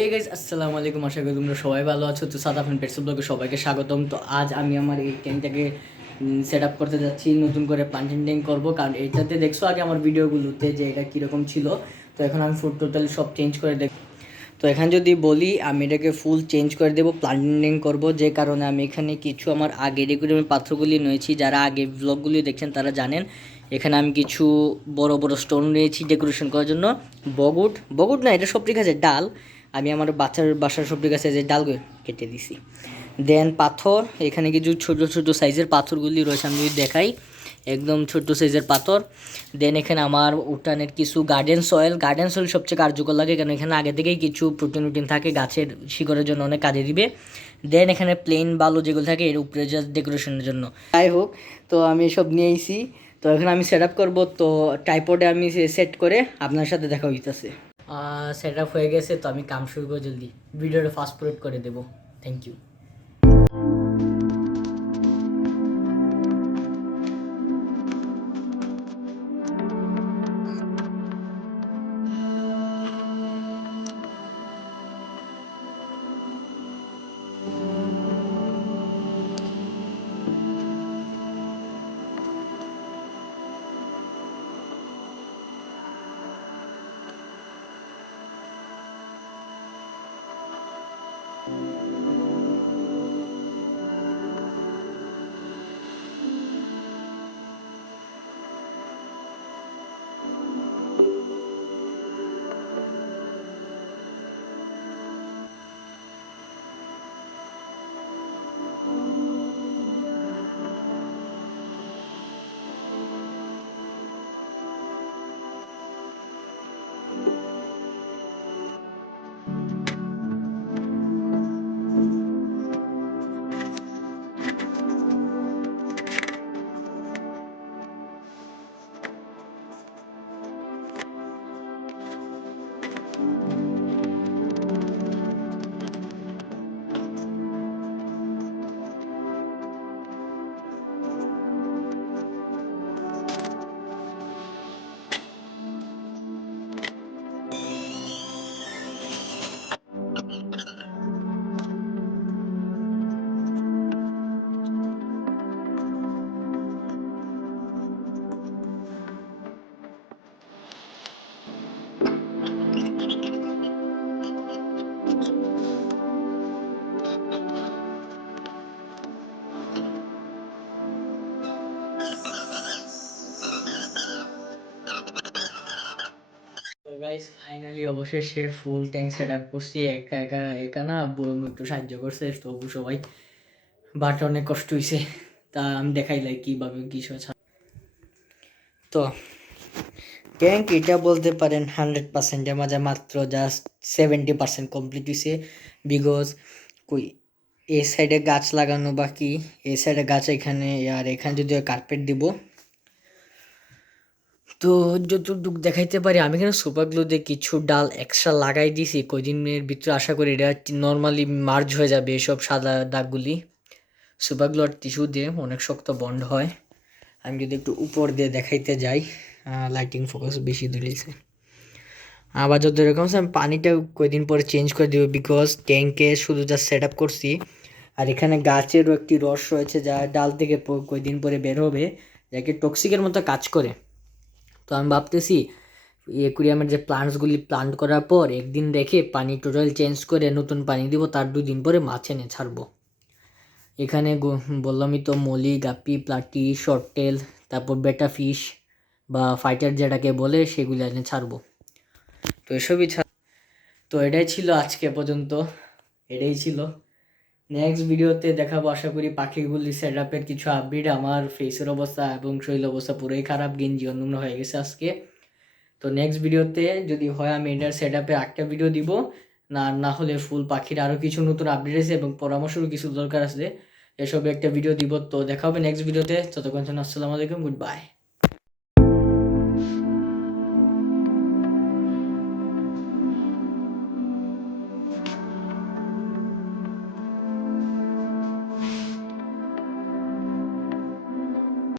Hey guys আসসালামু আলাইকুম। আশা করি তোমরা সবাই ভালো আছো। তো সাদা ফান পেটস ব্লগে সবাইকে স্বাগতম। তো আজ আমি আমার এই ট্যাঙ্কটাকে সেট আপ করতে যাচ্ছি, নতুন করে প্লান্টিং ট্যাঙ্ক করবো। কারণ এইটাতে দেখছো আগে আমার ভিডিওগুলোতে যে এটা কীরকম ছিল। তো এখন আমি ফুল টোটাল সব চেঞ্জ করে দেখ। তো এখানে যদি বলি আমি এটাকে ফুল চেঞ্জ করে দেবো, প্লান্টিং করবো। যে কারণে আমি এখানে কিছু আমার আগে রেগুলার পাথরগুলি নিয়েছি, যারা আগে ব্লগগুলি দেখছেন তারা জানেন। এখানে আমি কিছু বড় বড় স্টোন নিয়েছি ডেকোরেশন করার জন্য। বগুট বগুট না, এটা সবজি গাছের ডাল। আমি আমার বাসার সবজি গাছে যে ডালগুলো কেটে দিছি। দেন পাথর, এখানে কিছু ছোট ছোট সাইজের পাথরগুলি রয়েছে, আমি যদি দেখাই একদম ছোট সাইজের পাথর। দেন এখানে আমার উঠানের কিছু গার্ডেন সয়েল সবচেয়ে কার্যকর লাগে, কারণ এখানে আগে থেকেই কিছু প্রোটিন থাকে, গাছের শিকড়ের জন্য অনেক কাজে দিবে। দেন এখানে প্লেন বালু যেগুলো থাকে এর উপরে জাস্ট ডেকোরেশনের জন্য। যাই হোক, তো আমি সব নিয়ে এসেছি। তো এখন আমি সেট আপ করবো। তো ট্রাইপডে আমি সেট করে আপনার সাথে দেখা হইতেছে। সেট আপ হয়ে গেছে, তো আমি কাম শুরু করবো জলদি। ভিডিওটা ফাস্ট ফরওয়ার্ড করে দেবো। Thank you. তো গাইস ফাইনালি অবশেষে ফুল ট্যাঙ্ক সেট আপ করছি। একা একা একা না, একটু সাহায্য করছে, তবু সবাই। বাট অনেক কষ্ট হয়েছে। তা আমি দেখাইলাই কীভাবে কিছু। তো ট্যাঙ্ক এটা বলতে পারেন 100%-এর মাঝে মাত্র জাস্ট 70% কমপ্লিট হয়েছে। বিকজ কই এই সাইডে গাছ লাগানো বাকি, এই সাইডে গাছ এখানে, আর এখানে যদি কার্পেট দিব। তো যতটুকু দেখাইতে পারি আমি এখানে সুপার গ্লু দিয়ে কিছু ডাল এক্সট্রা লাগাই দিছি। কদিনের ভিতরে আশা করি এটা নর্মালি মার্জ হয়ে যাবে এসব সাদা দাগগুলি। সুপার গ্লু আর টিস্যু দিয়ে অনেক শক্ত বন্ড হয়। আমি যদি একটু উপর দিয়ে দেখাইতে যাই, লাইটিং ফোকাস বেশি ধরেছে। আবার যত এরকম আমি পানিটা কয়েকদিন পরে চেঞ্জ করে দিব, বিকজ ট্যাঙ্কে শুধু জাস্ট সেট আপ করছি। আর এখানে গাছেরও একটি রস রয়েছে যা ডাল থেকে কয়েকদিন পরে বের হবে, যাকে টক্সিকের মতো কাজ করে। তো আমি ভাবতেছি অ্যাকুরিয়ামের যে প্লান্টসগুলি প্লান্ট করার পর একদিন রেখে পানি টোটাল চেঞ্জ করে নতুন পানি দিব, তার 2 দিন পরে মাছ এনে ছাড়বো। এখানে বললামই তো, মলি, গাপ্পি, প্লাটি, শর্টটেল, তারপর বেটা ফিশ বা ফাইটার যেটাকে বলে সেগুলি এনে ছাড়বো। তো এসবই তো এটাই ছিল আজকে পর্যন্ত। এটাই ছিল। নেক্সট ভিডিওতে দেখাবো আশা করি পাখিগুলি সেট আপের কিছু আপডেট। আমার ফেসের অবস্থা এবং শরীরের অবস্থা পুরোই খারাপ, গেঞ্জি অন্য হয়ে গেছে আজকে। তো নেক্সট ভিডিওতে যদি হয় আমি এটার সেট আপে একটা ভিডিও দিব, না হলে ফুল পাখির আরও কিছু নতুন আপডেট আছে এবং পরামর্শেরও কিছু দরকার আছে, এসবে একটা ভিডিও দিব। তো দেখা হবে নেক্সট ভিডিওতে। ততক্ষণ আসসালামু আলাইকুম, গুড বাই।